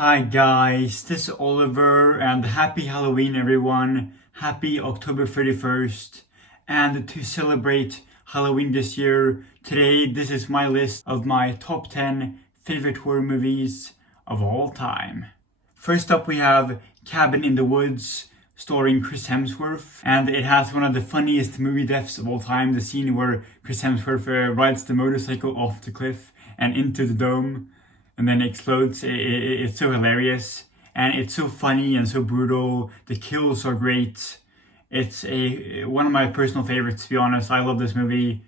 Hi guys, this is Oliver and happy Halloween everyone. Happy October 31st. And to celebrate Halloween this year, today this is my list of my top 10 favorite horror movies of all time. First up we have Cabin in the Woods, starring Chris Hemsworth, and it has one of the funniest movie deaths of all time, the scene where Chris Hemsworth rides the motorcycle off the cliff and into the dome and then explodes. It's so hilarious and it's so funny and so brutal. The kills are great. It's one of my personal favorites, to be honest. I love this movie.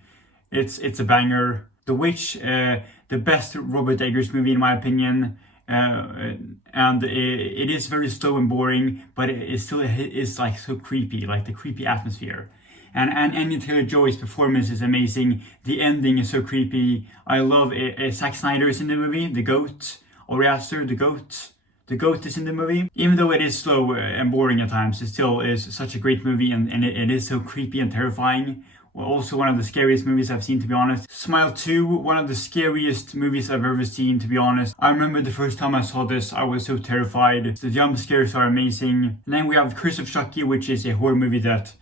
It's a banger. The Witch, the best Robert Eggers movie in my opinion. And it is very slow and boring, but it still is like so creepy, like the creepy atmosphere. And Anya Taylor-Joy's performance is amazing. The ending is so creepy. I love Zack Snyder is in the movie. The goat, Ari Aster, the goat. The goat is in the movie. Even though it is slow and boring at times, it still is such a great movie, and it is so creepy and terrifying. Also one of the scariest movies I've seen, to be honest. Smile 2, one of the scariest movies I've ever seen, to be honest. I remember the first time I saw this, I was so terrified. The jump scares are amazing. And then we have Curse of Chucky, which is a horror movie that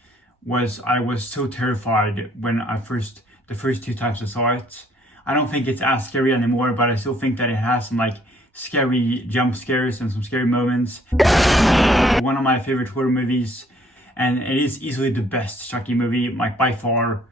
I was so terrified when the first two times I saw it. I don't think it's as scary anymore, but I still think that it has some like scary jump scares and some scary moments. One of my favorite horror movies, and it is easily the best Chucky movie, like by far,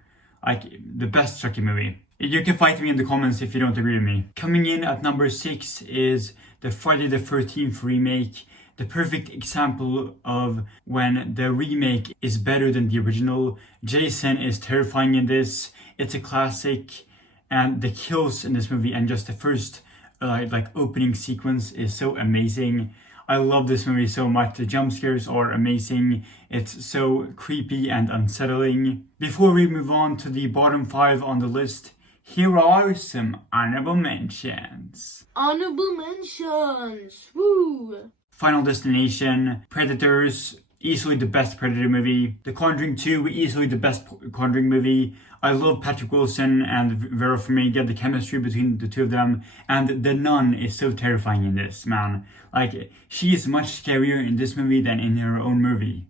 like the best Chucky movie. You can fight me in the comments if you don't agree with me. Coming in at number 6 is the Friday the 13th remake. The perfect example of when the remake is better than the original. Jason is terrifying in this. It's a classic, and the kills in this movie and just the first opening sequence is so amazing. I love this movie so much. The jump scares are amazing. It's so creepy and unsettling. Before we move on to the bottom 5 on the list, here are some honorable mentions. Honorable mentions! Woo! Final Destination, Predators, easily the best Predator movie. The Conjuring 2, easily the best Conjuring movie. I love Patrick Wilson and Vera Farmiga, the chemistry between the two of them. And The Nun is so terrifying in this, man. Like, she is much scarier in this movie than in her own movie.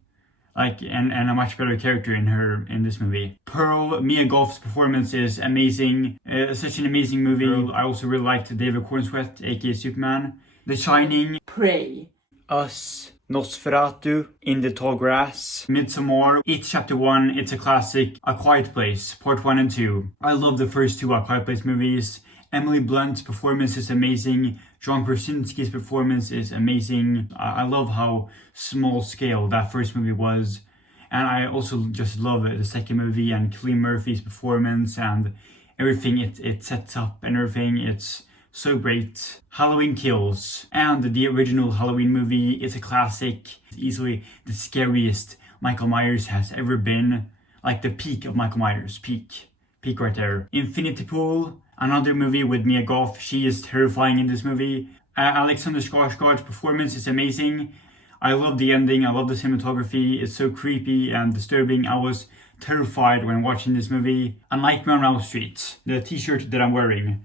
Like, and a much better character in this movie. Pearl, Mia Goth's performance is amazing. Such an amazing movie. I also really liked David Cornsweet, aka Superman. The Shining, Prey, Us, Nosferatu, In the Tall Grass, Midsommar, It Chapter 1, it's a classic, A Quiet Place, Part 1 and 2. I love the first two A Quiet Place movies. Emily Blunt's performance is amazing. John Krasinski's performance is amazing. I love how small scale that first movie was. And I also just love the second movie and Cillian Murphy's performance and everything it sets up and everything. It's so great. Halloween Kills and the original Halloween movie is a classic. It's easily the scariest Michael Myers has ever been. Like the peak of Michael Myers. Peak right there. Infinity Pool, another movie with Mia Goth. She is terrifying in this movie. Alexander Skarsgård's performance is amazing. I love the ending. I love the cinematography. It's so creepy and disturbing. I was terrified when watching this movie. A Nightmare on Elm Street, the t-shirt that I'm wearing.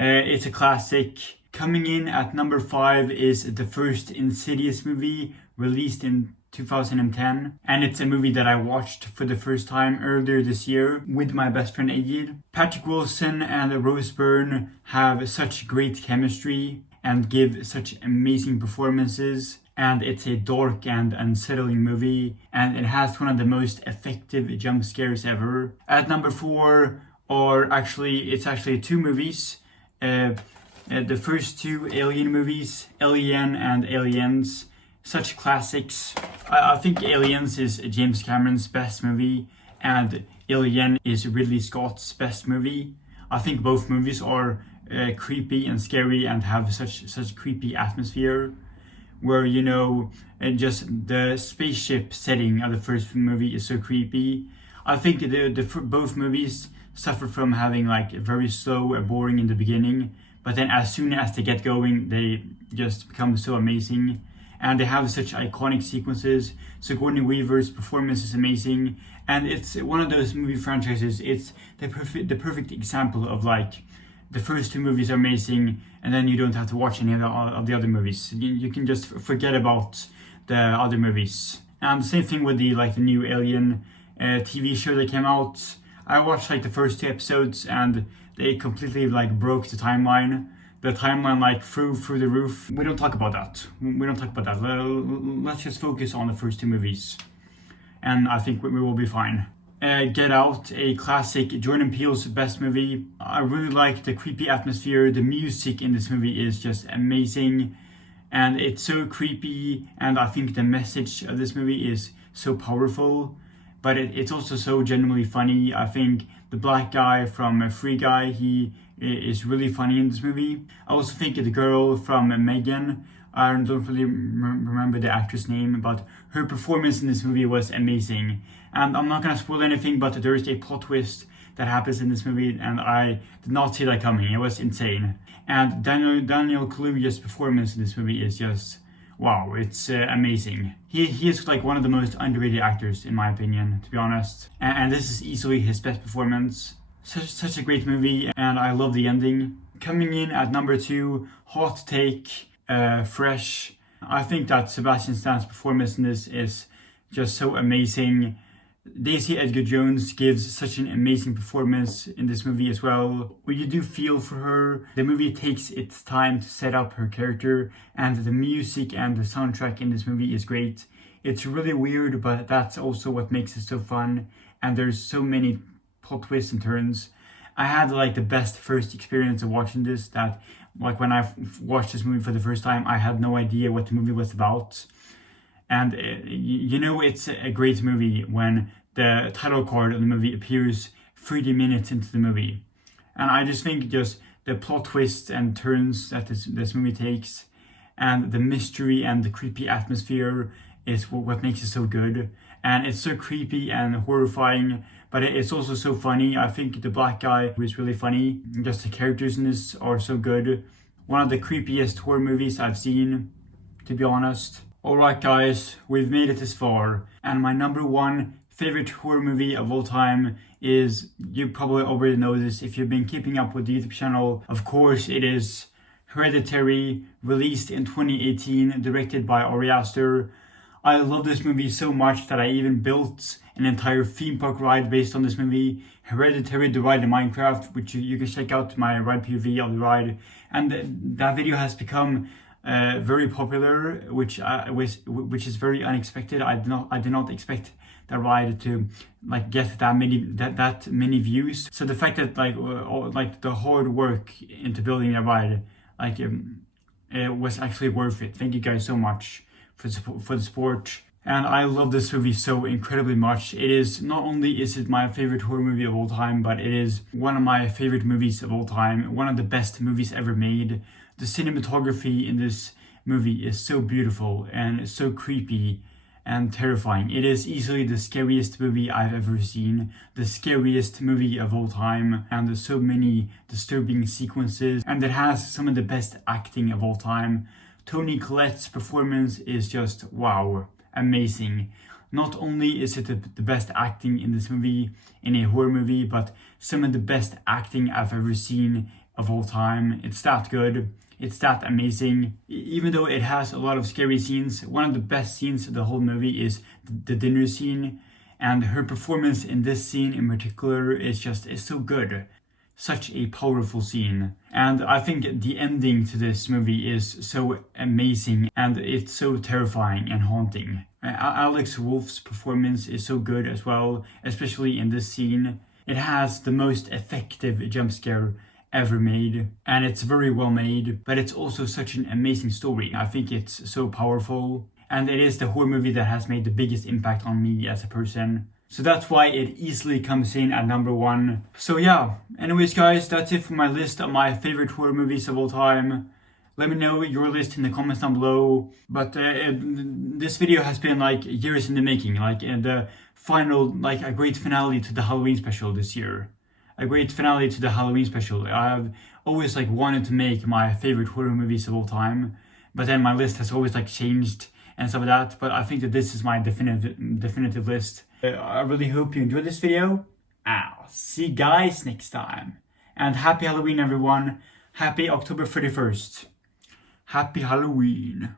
It's a classic. Coming in at number 5 is the first Insidious movie, released in 2010. And it's a movie that I watched for the first time earlier this year with my best friend Egid. Patrick Wilson and Rose Byrne have such great chemistry and give such amazing performances. And it's a dark and unsettling movie. And it has one of the most effective jump scares ever. At number 4, it's actually 2 movies. The first 2 Alien movies, Alien and Aliens, such classics. I think Aliens is James Cameron's best movie and Alien is Ridley Scott's best movie. I think both movies are creepy and scary and have such creepy atmosphere where, you know, just the spaceship setting of the first movie is so creepy. I think both movies suffer from having like very slow and boring in the beginning, but then as soon as they get going, they just become so amazing, and they have such iconic sequences. Sigourney Weaver's performance is amazing, and it's one of those movie franchises. It's the perfect example of like the first two movies are amazing, and then you don't have to watch any of the other movies. You can just forget about the other movies. And the same thing with the new Alien TV show that came out. I watched the first 2 episodes, and they completely broke the timeline. The timeline through the roof. We don't talk about that. Let's just focus on the first 2 movies, and I think we will be fine. Get Out, a classic, Jordan Peele's best movie. I really like the creepy atmosphere. The music in this movie is just amazing, and it's so creepy, and I think the message of this movie is so powerful, but it's also so genuinely funny. I think the black guy from Free Guy, he is really funny in this movie. I also think the girl from Megan, I don't really remember the actress name, but her performance in this movie was amazing. And I'm not gonna spoil anything, but there is a plot twist that happens in this movie, and I did not see that coming. It was insane. And Daniel Kaluuya's performance in this movie is just, wow, it's amazing. He is one of the most underrated actors, in my opinion, to be honest. And this is easily his best performance. Such a great movie, and I love the ending. Coming in at number 2, hot take, Fresh. I think that Sebastian Stan's performance in this is just so amazing. Daisy Edgar Jones gives such an amazing performance in this movie as well. You do feel for her. The movie takes its time to set up her character, and the music and the soundtrack in this movie is great. It's really weird, but that's also what makes it so fun, and there's so many plot twists and turns. I had the best first experience of watching this, that when I watched this movie for the first time, I had no idea what the movie was about. And it's a great movie when the title card of the movie appears 30 minutes into the movie. And I just think just the plot twists and turns that this movie takes, and the mystery and the creepy atmosphere is what makes it so good. And it's so creepy and horrifying, but it's also so funny. I think the black guy is really funny. Just the characters in this are so good. One of the creepiest horror movies I've seen, to be honest. Alright guys, we've made it this far, and my number 1 favorite horror movie of all time is, you probably already know this if you've been keeping up with the YouTube channel, of course it is Hereditary, released in 2018, directed by Ari Aster. I love this movie so much that I even built an entire theme park ride based on this movie, Hereditary, the ride in Minecraft, which you can check out my ride POV of the ride. And that video has become very popular, which is very unexpected. I did not expect that ride to get that many views. So the fact that the hard work into building that ride, it was actually worth it. Thank you guys so much for the support. And I love this movie so incredibly much. It is, not only is it my favorite horror movie of all time, but it is one of my favorite movies of all time. One of the best movies ever made. The cinematography in this movie is so beautiful and so creepy and terrifying. It is easily the scariest movie I've ever seen, the scariest movie of all time, and there's so many disturbing sequences, and it has some of the best acting of all time. Toni Collette's performance is just, wow, amazing. Not only is it the best acting in this movie, in a horror movie, but some of the best acting I've ever seen of all time. It's that good. It's that amazing. Even though it has a lot of scary scenes, one of the best scenes of the whole movie is the dinner scene. And her performance in this scene in particular is so good. Such a powerful scene. And I think the ending to this movie is so amazing, and it's so terrifying and haunting. Alex Wolff's performance is so good as well, especially in this scene. It has the most effective jump scare ever made, and it's very well made, but it's also such an amazing story. I think it's so powerful, and it is the horror movie that has made the biggest impact on me as a person. So that's why it easily comes in at number 1. So yeah, anyways guys, that's it for my list of my favorite horror movies of all time. Let me know your list in the comments down below. But this video has been years in the making, the final, a great finale to the Halloween special this year. A great finale to the Halloween special. I've always wanted to make my favorite horror movies of all time, but then my list has always changed and stuff like that. But I think that this is my definitive list. I really hope you enjoyed this video. I'll see you guys next time. And happy Halloween, everyone. Happy October 31st. Happy Halloween.